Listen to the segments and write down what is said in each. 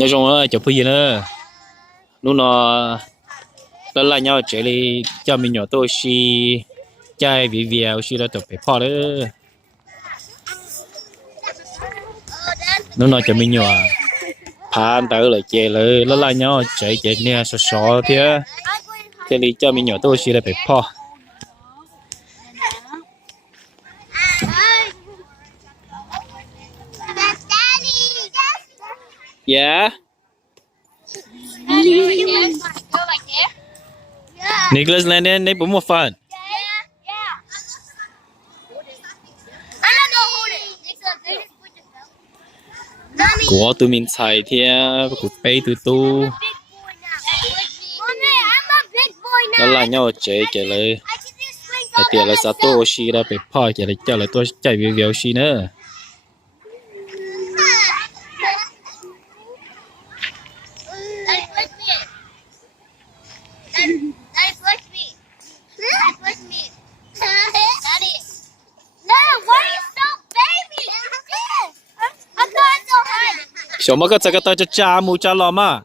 nhớ trong đó chụp cái gì nữa lúc nó lần lại nhau chơi đi cho mình nhỏ tôi xí chơi vì việc xí là chụp phải phò đấy lúc nó cho mình nhỏ phan tới lại chơi lại lần lại nhau chơi chơi nè sọ sọ thế thế đi cho mình nhỏ tôi xí là phải phò yeah Nicholas lên đến đấy bấm một phần của tụi mình xài thì của bay tụi tu nó là nhau chơi chơi lại hay tiền là sao tôi xí là phải phò chơi lại cho lại tôi chạy về về xí nữa小么个这个到这家母家老嘛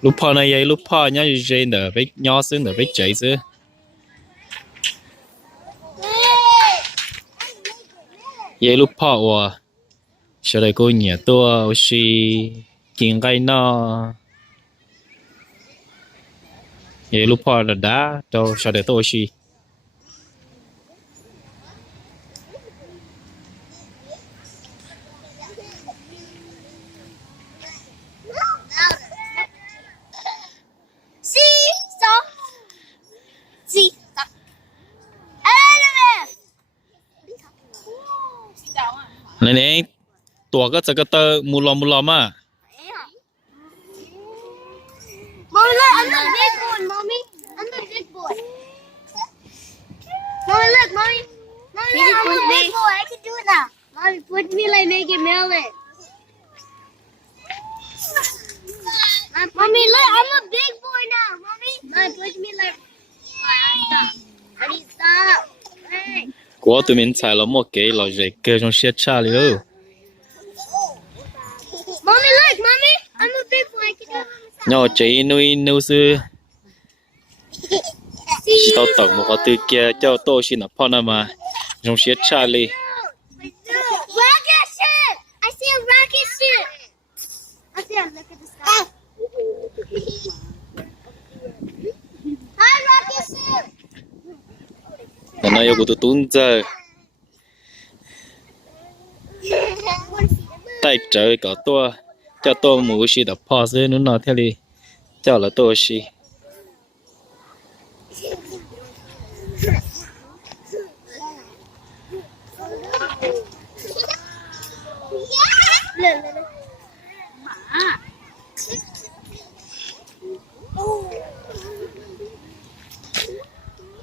lúcพ่อnày vậy lúcพ่อnhá dây nở với nhỏ xứ nở với chạy xứ vậy lúcพ่อà sau đây cô nhà tôi xí kinh cái nó vậy lúcพ่อlà đá đâu sau đây tôi xí này này tua cái这个的木老嘛 Mommy, look, I'm the big boy, Mommy. I'm the big boy. Mommy, look, Mommy. Mommy, look, I'm the big boy. I can do it now. Mommy, put me like make it melon. Mommy, look, I'm a big boy now, Mommy. Mommy, put me like. I need stop. Hey. của tụi mình xài là một cái lò dây cơ trong xe cha liệu Mommy, look, Mommy. I'm a big boy. I can do it. nhỏ chạy nuôi sư chỉ tao tổng một cái từ kia cho tôi xin là phò nào mà trong xe cha li Rocket ship! I see a rocket ship! I see him. Look at the sky. Hi, rocket ship! là nó yêu của tụi tuấn giờ tay trời có tôi cho tôi mua xí đập phò xí nó nói theo đi cho là tôi xí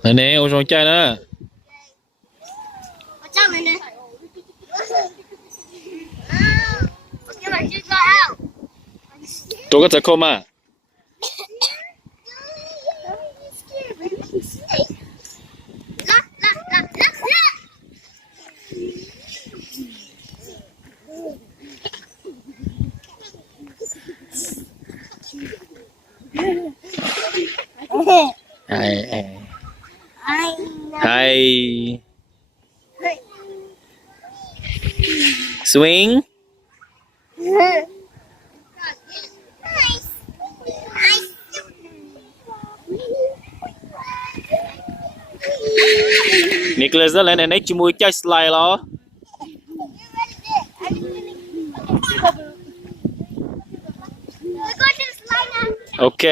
này nè ô trong chai đó What's up, man? Okay, my shoes got out. tôi có thể không mà Look, look, look, look, look! hai swing Nicholas lên này nấy chỉ mua chơi slide lo ok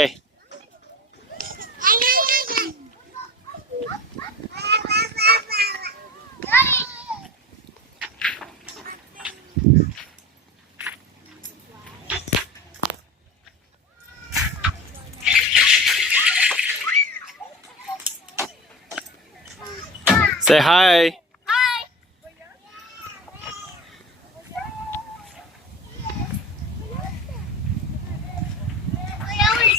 say hi. Hi. We always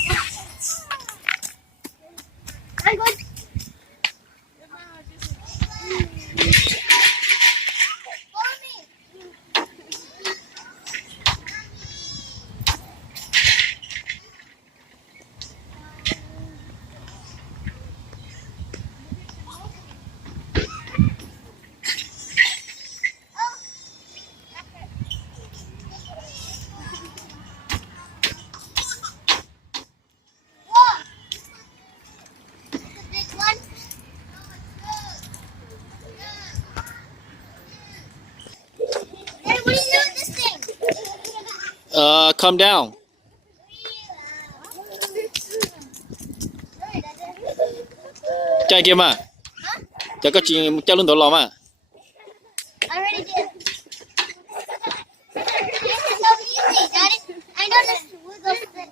Calm down. Chạy kia mà. Chạy có chuyện chạy luôn đó lò mà. I already did. This is so easy, Daddy. I know this wiggle stick.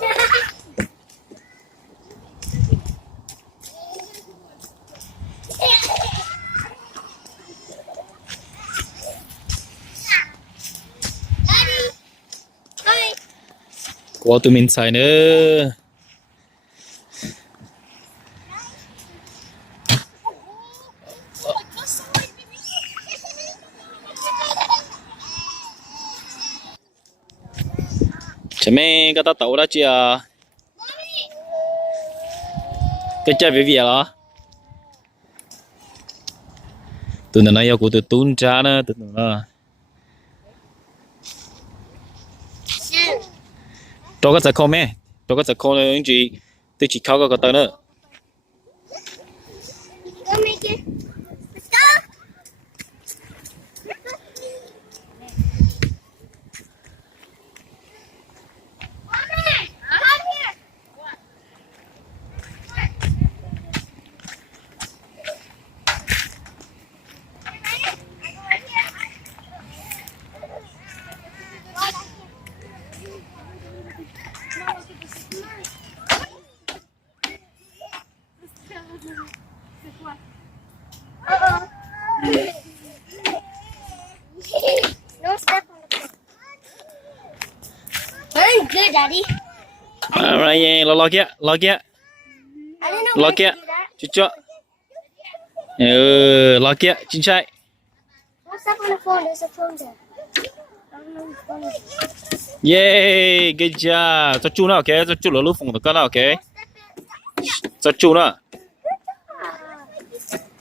Daddy, hi. Của tụi mình xài nữa. Chả mẹ cái tao tàu đó chứ à. Cái chơi về việc đó. Tụi nó nói của tụi tuôn ra nữa, tụi nó. Tôi có giật không mẹ? Tôi có giật không nữa anh chị. Tôi chỉ khao cái tao nữa. Go make it. Let's go. Mommy, come here. Uh-oh. Don't step on the floor. Very good, Daddy. Alright, yeah, lo kia, lo kia. I didn't know Lo when kia. to do that. Chút chút. Lo kia, chính xác. Don't step on the phone. There's a phone there. I don't know which phone it is. Yeah, good job. Cho chú nào, ok? Cho chú lỡ lúc phòng được cái nào, ok? Cho chú nào.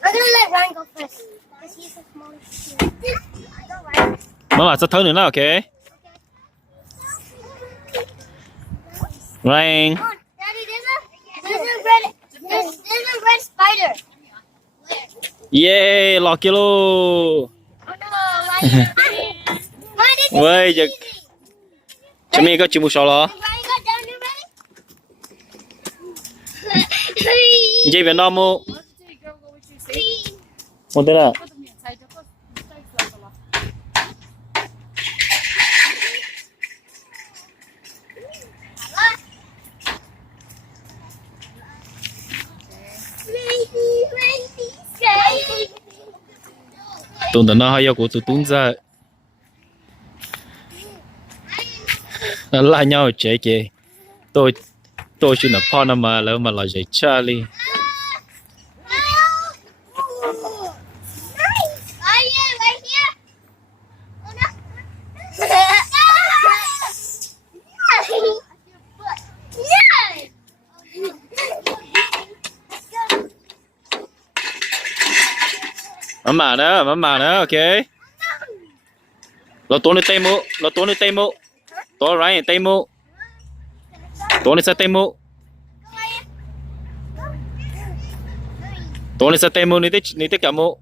I'm gonna let Ryan go first. Because he's the smallest. Go, Ryan. Mama, cho thở nữa nào, ok? Ryan. Oh, Daddy, there's a red spider. Yeah, lo kia lô. Oh no, Ryan. Ryan, this is Wait, easy. cho mình có chịu một số lo. Ryan got down there ready? Dây về nó mua. Một tên nào? Tụi nó hay của tụi tụi ra. Lại nhau chế kì. Tôi chỉ là phone mà lỡ mà là dạy Charlie. Mama nữa, ok. Lo tốn tay mũ. Tôi rồi tay mũ. Tôi sẽ tay mũ. Tôi sẽ tay mũ ní tới cả mũ.